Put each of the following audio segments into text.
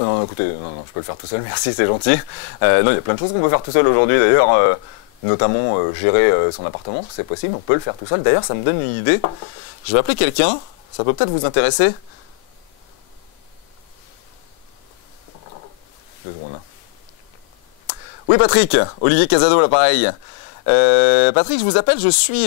Non, écoutez, non, je peux le faire tout seul, merci, c'est gentil. Non, il y a plein de choses qu'on peut faire tout seul aujourd'hui, d'ailleurs, notamment gérer son appartement, c'est possible, on peut le faire tout seul. D'ailleurs, ça me donne une idée. Je vais appeler quelqu'un, ça peut peut-être vous intéresser. 2 secondes. Oui, Patrick, Olivier Casado, l'appareil. Patrick, je vous appelle, je suis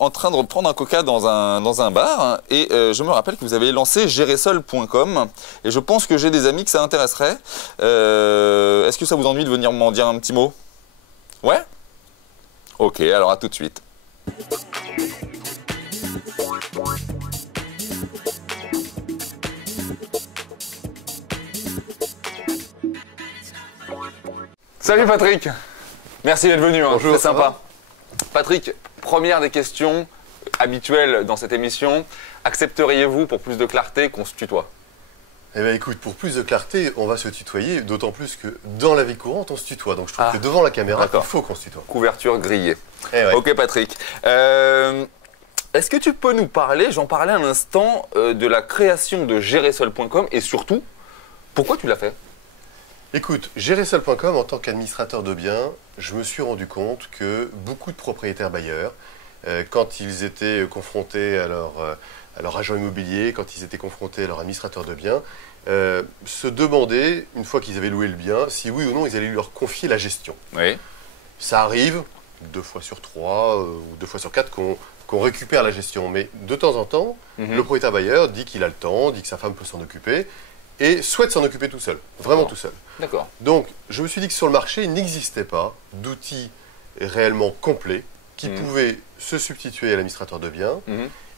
en train de reprendre un coca dans un bar hein, et je me rappelle que vous avez lancé gérersol.com et je pense que j'ai des amis que ça intéresserait. Est-ce que ça vous ennuie de venir m'en dire un petit mot? Ouais? Ok, alors à tout de suite. Salut Patrick! Merci d'être venu, hein. Bonjour, c'est sympa. Patrick, première des questions habituelles dans cette émission. Accepteriez-vous pour plus de clarté qu'on se tutoie? Eh bien écoute, pour plus de clarté, on va se tutoyer, d'autant plus que dans la vie courante, on se tutoie. Donc je trouve que devant la caméra, il faut qu'on se tutoie. Couverture grillée. Eh ouais. Ok Patrick. Est-ce que tu peux nous parler, j'en parlais un instant, de la création de gérersol.com et surtout, pourquoi tu l'as fait? Écoute, gérersol.com, en tant qu'administrateur de biens, je me suis rendu compte que beaucoup de propriétaires bailleurs, quand ils étaient confrontés à leur agent immobilier, quand ils étaient confrontés à leur administrateur de biens, se demandaient, une fois qu'ils avaient loué le bien, si oui ou non ils allaient leur confier la gestion. Oui. Ça arrive, 2 fois sur 3 ou 2 fois sur 4 qu'on récupère la gestion. Mais de temps en temps, le propriétaire bailleur dit qu'il a le temps, dit que sa femme peut s'en occuper et souhaite s'en occuper tout seul, vraiment tout seul. D'accord. Donc, je me suis dit que sur le marché, il n'existait pas d'outils réellement complets qui pouvaient se substituer à l'administrateur de biens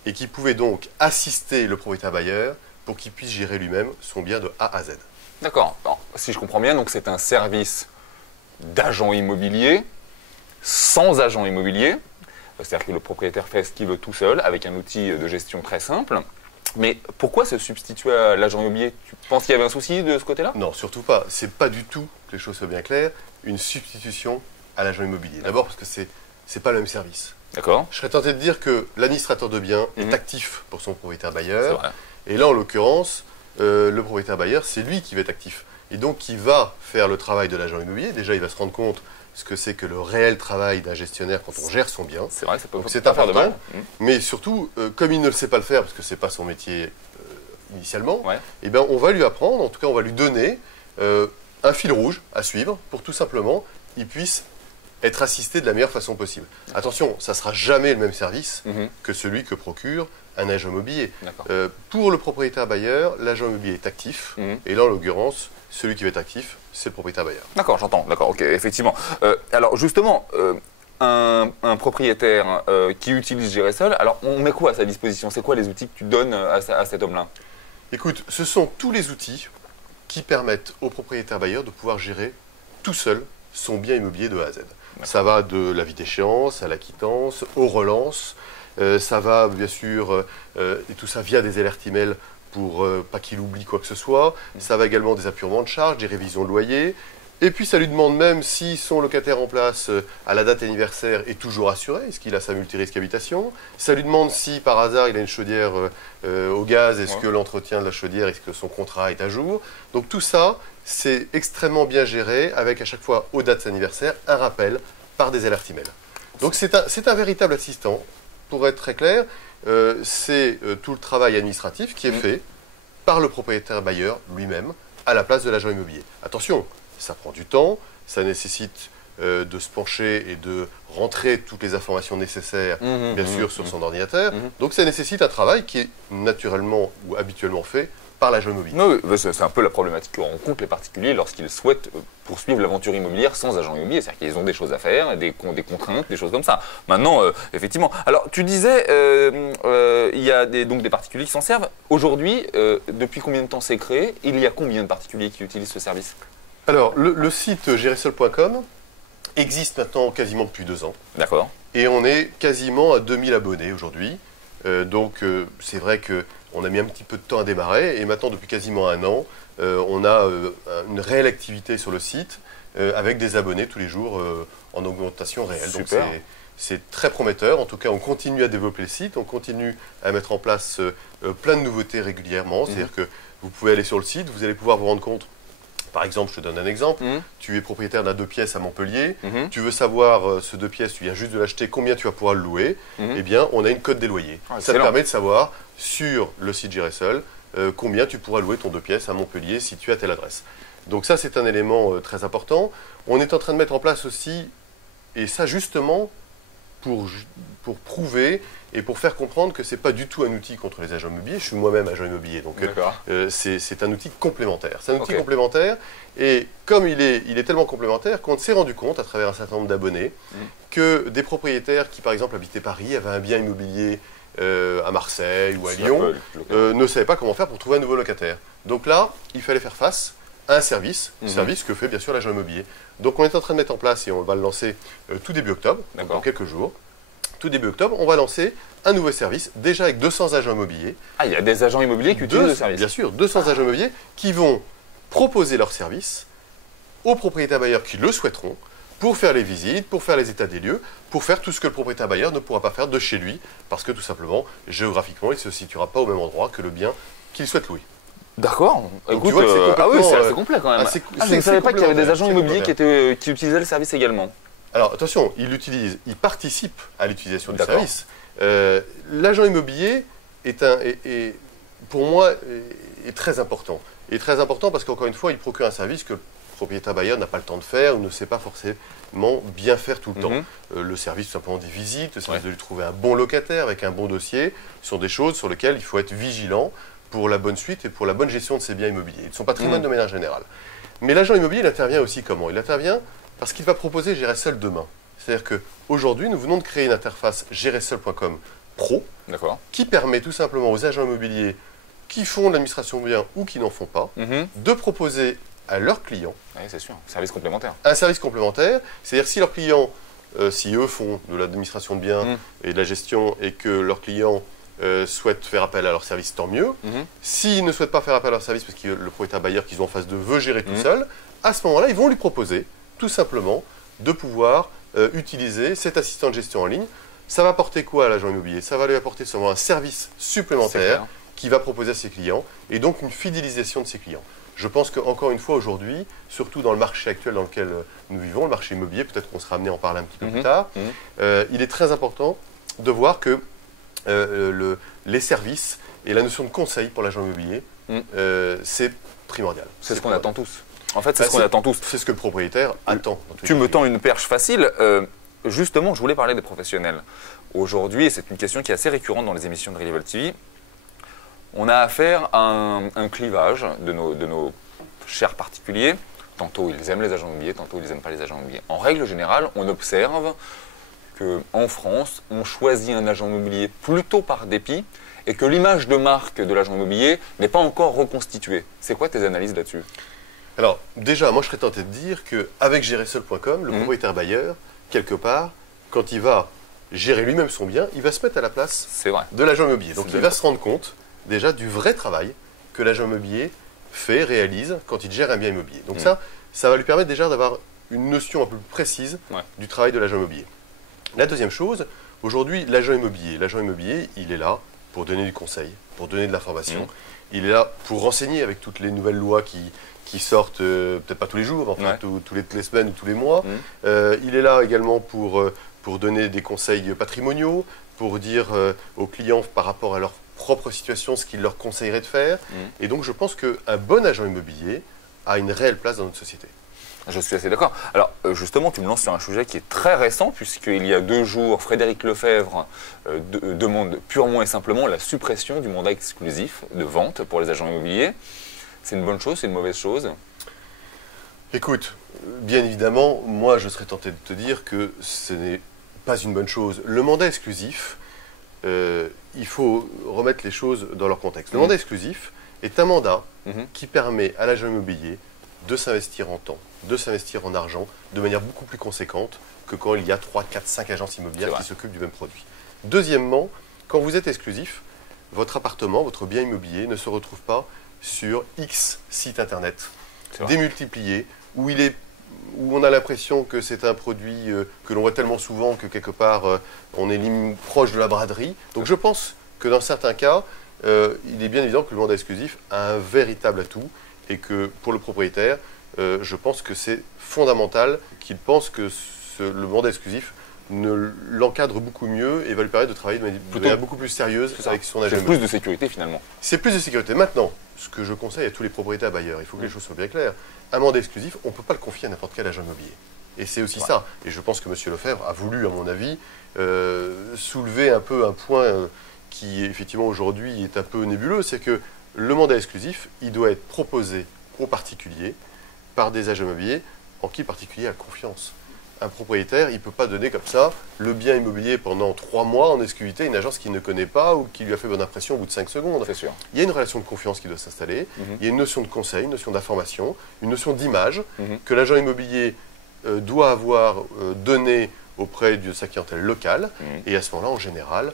et qui pouvaient donc assister le propriétaire bailleur pour qu'il puisse gérer lui-même son bien de A à Z. D'accord. Si je comprends bien, donc c'est un service d'agent immobilier sans agent immobilier. C'est-à-dire que le propriétaire fait ce qu'il veut tout seul avec un outil de gestion très simple. Mais pourquoi se substituer à l'agent immobilier? Tu penses qu'il y avait un souci de ce côté-là? Non, surtout pas. C'est pas du tout, que les choses soient bien claires, une substitution à l'agent immobilier. D'abord parce que c'est pas le même service. D'accord. Je serais tenté de dire que l'administrateur de biens est actif pour son propriétaire bailleur. C'est vrai. Et là, en l'occurrence, le propriétaire bailleur, c'est lui qui va être actif. Et donc, qui va faire le travail de l'agent immobilier. Déjà, il va se rendre compte ce que c'est que le réel travail d'un gestionnaire quand on gère son bien. C'est vrai, ça peut Donc, c'est pas faire de important. mal. Mais surtout, comme il ne le sait pas le faire, parce que c'est pas son métier initialement, Ouais. eh ben, on va lui apprendre, en tout cas, on va lui donner un fil rouge à suivre pour tout simplement qu'il puisse être assisté de la meilleure façon possible. Attention, ça ne sera jamais le même service que celui que procure un agent immobilier. Pour le propriétaire bailleur, l'agent immobilier est actif, et là, en l'occurrence, celui qui va être actif, c'est le propriétaire bailleur. D'accord, j'entends. D'accord, ok, effectivement. Alors justement, un propriétaire qui utilise Gérersol, alors on met quoi à sa disposition? C'est quoi les outils que tu donnes à cet homme-là? Écoute, ce sont tous les outils qui permettent au propriétaire bailleur de pouvoir gérer tout seul son bien immobilier de A à Z. Ça va de l'avis d'échéance à la quittance, aux relances. Ça va bien sûr, et tout ça via des alertes email pour pas qu'il oublie quoi que ce soit. Ça va également des apurements de charges, des révisions de loyer. Et puis ça lui demande même si son locataire en place à la date anniversaire est toujours assuré, est-ce qu'il a sa multirisque habitation. Ça lui demande si par hasard il a une chaudière au gaz, est-ce que l'entretien de la chaudière, est-ce que son contrat est à jour. Donc tout ça, c'est extrêmement bien géré avec à chaque fois aux dates anniversaires un rappel par des alertes email. Donc c'est un véritable assistant. Pour être très clair, c'est tout le travail administratif qui est fait par le propriétaire bailleur lui-même à la place de l'agent immobilier. Attention, ça prend du temps, ça nécessite de se pencher et de rentrer toutes les informations nécessaires, bien sûr, sur son ordinateur. Donc ça nécessite un travail qui est naturellement ou habituellement fait par l'agent immobilier. Oui, c'est un peu la problématique que rencontrent les particuliers lorsqu'ils souhaitent poursuivre l'aventure immobilière sans agent immobilier. C'est-à-dire qu'ils ont des choses à faire, des contraintes, des choses comme ça. Maintenant, effectivement. Alors, tu disais, il y a donc des particuliers qui s'en servent. Aujourd'hui, depuis combien de temps c'est créé? Il y a combien de particuliers qui utilisent ce service? Alors, le site gérersol.com existe maintenant quasiment depuis 2 ans. D'accord. Et on est quasiment à 2000 abonnés aujourd'hui. Donc, c'est vrai qu'on a mis un petit peu de temps à démarrer. Et maintenant, depuis quasiment 1 an, on a une réelle activité sur le site avec des abonnés tous les jours en augmentation réelle. Super. Donc, c'est très prometteur. En tout cas, on continue à développer le site. On continue à mettre en place plein de nouveautés régulièrement. C'est-à-dire que vous pouvez aller sur le site, vous allez pouvoir vous rendre compte Par exemple, je te donne un exemple. Mhm. Tu es propriétaire d'un 2 pièces à Montpellier. Mhm. Tu veux savoir ce 2 pièces, tu viens juste de l'acheter, combien tu vas pouvoir le louer. Mhm. Eh bien, on a une cote des loyers. Ah, Ça te excellent. permet de savoir sur le site Géresol combien tu pourras louer ton 2 pièces à Montpellier si tu as telle adresse. Donc ça, c'est un élément très important. On est en train de mettre en place aussi, et ça justement, pour prouver et pour faire comprendre que ce n'est pas du tout un outil contre les agents immobiliers. Je suis moi-même agent immobilier, donc c'est un outil complémentaire. C'est un outil complémentaire, et comme il est tellement complémentaire qu'on s'est rendu compte, à travers un certain nombre d'abonnés, que des propriétaires qui, par exemple, habitaient Paris, avaient un bien immobilier à Marseille ou à Lyon, ne savaient pas comment faire pour trouver un nouveau locataire. Donc là, il fallait faire face à un service, service que fait bien sûr l'agent immobilier. Donc on est en train de mettre en place, et on va le lancer tout début octobre, dans quelques jours. Tout début octobre, on va lancer un nouveau service, déjà avec 200 agents immobiliers. Ah, il y a des agents immobiliers qui utilisent le service. Bien sûr, 200 agents immobiliers qui vont proposer leur service aux propriétaires bailleurs qui le souhaiteront pour faire les visites, pour faire les états des lieux, pour faire tout ce que le propriétaire bailleur ne pourra pas faire de chez lui, parce que tout simplement, géographiquement, il ne se situera pas au même endroit que le bien qu'il souhaite louer. D'accord. Écoute, tu vois que ah oui, c'est assez complet quand même. Je ne savais pas qu'il y avait des agents immobiliers qui utilisaient le service également. Alors attention, il participe à l'utilisation du service. L'agent immobilier pour moi, est très important. Il est très important parce qu'encore une fois, il procure un service que le propriétaire bailleur n'a pas le temps de faire ou ne sait pas forcément bien faire tout le temps. Le service tout simplement des visites, le service de lui trouver un bon locataire avec un bon dossier, sont des choses sur lesquelles il faut être vigilant pour la bonne suite et pour la bonne gestion de ses biens immobiliers, de son patrimoine de manière générale. Mais l'agent immobilier, il intervient aussi comment? Il intervient parce qu'il va proposer Géresol demain. C'est-à-dire qu'aujourd'hui, nous venons de créer une interface Géresol.com Pro qui permet tout simplement aux agents immobiliers qui font de l'administration de biens ou qui n'en font pas de proposer à leurs clients c'est sûr, service complémentaire. Un service complémentaire. C'est-à-dire si leurs clients, si eux font de l'administration de biens et de la gestion et que leurs clients souhaitent faire appel à leur service, tant mieux. S'ils ne souhaitent pas faire appel à leur service parce que le propriétaire bailleur qu'ils ont en face d'eux veut gérer tout seul, à ce moment-là, ils vont lui proposer tout simplement de pouvoir utiliser cet assistant de gestion en ligne. Ça va apporter quoi à l'agent immobilier? Ça va lui apporter seulement un service supplémentaire qu'il va proposer à ses clients et donc une fidélisation de ses clients. Je pense qu'encore une fois aujourd'hui, surtout dans le marché actuel dans lequel nous vivons, le marché immobilier, peut-être qu'on sera amené à en parler un petit peu plus tard, il est très important de voir que les services et la notion de conseil pour l'agent immobilier, c'est primordial. C'est ce qu'on attend tous. En fait, c'est ce qu'on attend tous. C'est ce que le propriétaire attend. Tu me tends une perche facile. Justement, je voulais parler des professionnels. Aujourd'hui, et c'est une question qui est assez récurrente dans les émissions de Real TV, on a affaire à un clivage de nos chers particuliers. Tantôt, ils aiment les agents immobiliers, tantôt, ils n'aiment pas les agents immobiliers. En règle générale, on observe qu'en France, on choisit un agent immobilier plutôt par dépit et que l'image de marque de l'agent immobilier n'est pas encore reconstituée. C'est quoi tes analyses là-dessus? Alors, déjà, moi, je serais tenté de dire qu'avec Géresol.com, le propriétaire bailleur, quelque part, quand il va gérer lui-même son bien, il va se mettre à la place de l'agent immobilier. Donc, il va se rendre compte, déjà, du vrai travail que l'agent immobilier réalise quand il gère un bien immobilier. Donc ça va lui permettre déjà d'avoir une notion un peu plus précise du travail de l'agent immobilier. La deuxième chose, aujourd'hui, l'agent immobilier, il est là pour donner du conseil, pour donner de l'information. Il est là pour renseigner avec toutes les nouvelles lois qui sortent, peut-être pas tous les jours, enfin toutes les semaines ou tous les mois. Il est là également pour donner des conseils patrimoniaux, pour dire aux clients par rapport à leur propre situation ce qu'il leur conseillerait de faire. Et donc je pense qu'un bon agent immobilier a une réelle place dans notre société. Je suis assez d'accord. Alors justement, tu me lances sur un sujet qui est très récent, puisqu'il y a 2 jours, Frédéric Lefebvre demande purement et simplement la suppression du mandat exclusif de vente pour les agents immobiliers. C'est une bonne chose, c'est une mauvaise chose? Écoute, bien évidemment, moi je serais tenté de te dire que ce n'est pas une bonne chose. Le mandat exclusif, il faut remettre les choses dans leur contexte. Le mandat exclusif est un mandat qui permet à l'agent immobilier de s'investir en temps, de s'investir en argent de manière beaucoup plus conséquente que quand il y a 3, 4, 5 agences immobilières qui s'occupent du même produit. Deuxièmement, quand vous êtes exclusif, votre appartement, votre bien immobilier ne se retrouve pas sur X sites internet démultipliés où on a l'impression que c'est un produit que l'on voit tellement souvent que quelque part on est proche de la braderie. Donc je pense que dans certains cas, il est bien évident que le mandat exclusif a un véritable atout et que pour le propriétaire, je pense que c'est fondamental qu'il pense que le mandat exclusif l'encadre beaucoup mieux et va lui permettre de travailler de manière beaucoup plus sérieuse avec son agent immobilier. C'est plus de sécurité finalement. C'est plus de sécurité. Maintenant, ce que je conseille à tous les propriétaires bailleurs, il faut que les choses soient bien claires. Un mandat exclusif, on ne peut pas le confier à n'importe quel agent immobilier. Et c'est aussi ça. Et je pense que M. Lefebvre a voulu, à mon avis, soulever un peu un point qui, effectivement, aujourd'hui est un peu nébuleux. C'est que le mandat exclusif, il doit être proposé aux particuliers par des agents immobiliers en qui le particulier a confiance. Un propriétaire, il ne peut pas donner comme ça le bien immobilier pendant 3 mois en exclusivité à une agence qu'il ne connaît pas ou qui lui a fait bonne impression au bout de 5 secondes. C'est sûr. Il y a une relation de confiance qui doit s'installer, il y a une notion de conseil, une notion d'information, une notion d'image que l'agent immobilier doit avoir donnée auprès de sa clientèle locale. Et à ce moment-là, en général,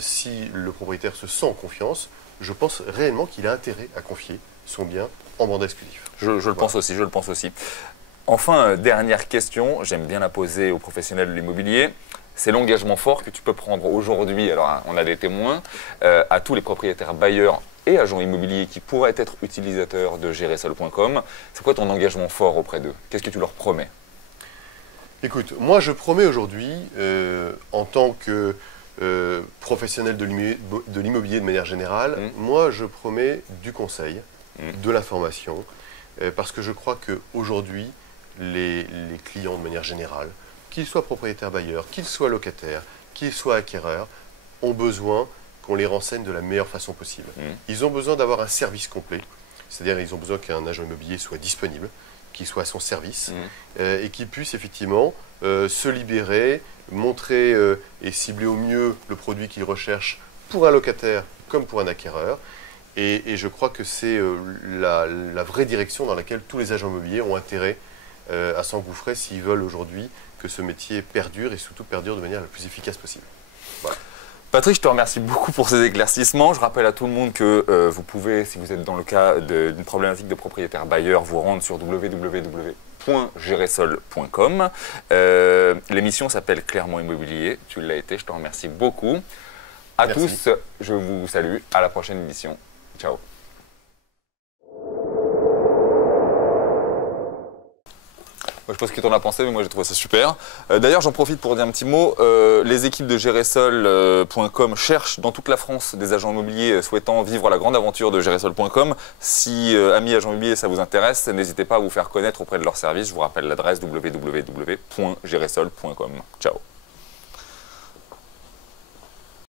si le propriétaire se sent en confiance, je pense réellement qu'il a intérêt à confier son bien en mandat exclusif. Je le pense aussi, je le pense aussi. Enfin, dernière question, j'aime bien la poser aux professionnels de l'immobilier. C'est l'engagement fort que tu peux prendre aujourd'hui, alors on a des témoins, à tous les propriétaires bailleurs et agents immobiliers qui pourraient être utilisateurs de GérésSol.com. C'est quoi ton engagement fort auprès d'eux? Qu'est-ce que tu leur promets? Écoute, moi je promets aujourd'hui, en tant que professionnel de l'immobilier de manière générale, moi je promets du conseil, de l'information, parce que je crois qu'aujourd'hui, les clients de manière générale, qu'ils soient propriétaires bailleurs, qu'ils soient locataires, qu'ils soient acquéreurs, ont besoin qu'on les renseigne de la meilleure façon possible. Ils ont besoin d'avoir un service complet, c'est-à-dire ils ont besoin qu'un agent immobilier soit disponible, qu'il soit à son service, et qu'il puisse effectivement se libérer, montrer et cibler au mieux le produit qu'il recherche pour un locataire comme pour un acquéreur. Et je crois que c'est la vraie direction dans laquelle tous les agents immobiliers ont intérêt à s'engouffrer s'ils veulent aujourd'hui que ce métier perdure et surtout perdure de manière la plus efficace possible. Voilà. Patrick, je te remercie beaucoup pour ces éclaircissements. Je rappelle à tout le monde que vous pouvez, si vous êtes dans le cas d'une problématique de propriétaire bailleur, vous rendre sur www.gerésol.com. L'émission s'appelle Clairement Immobilier. Tu l'as été, je te remercie beaucoup. À tous, je vous salue. À la prochaine émission. Ciao. Je sais pas ce que tu en as pensé, mais moi j'ai trouvé ça super. D'ailleurs, j'en profite pour dire un petit mot. Les équipes de GérésSol.com cherchent dans toute la France des agents immobiliers souhaitant vivre la grande aventure de GérésSol.com. Si, amis agents immobiliers, ça vous intéresse, n'hésitez pas à vous faire connaître auprès de leur service. Je vous rappelle l'adresse www.gerésol.com. Ciao.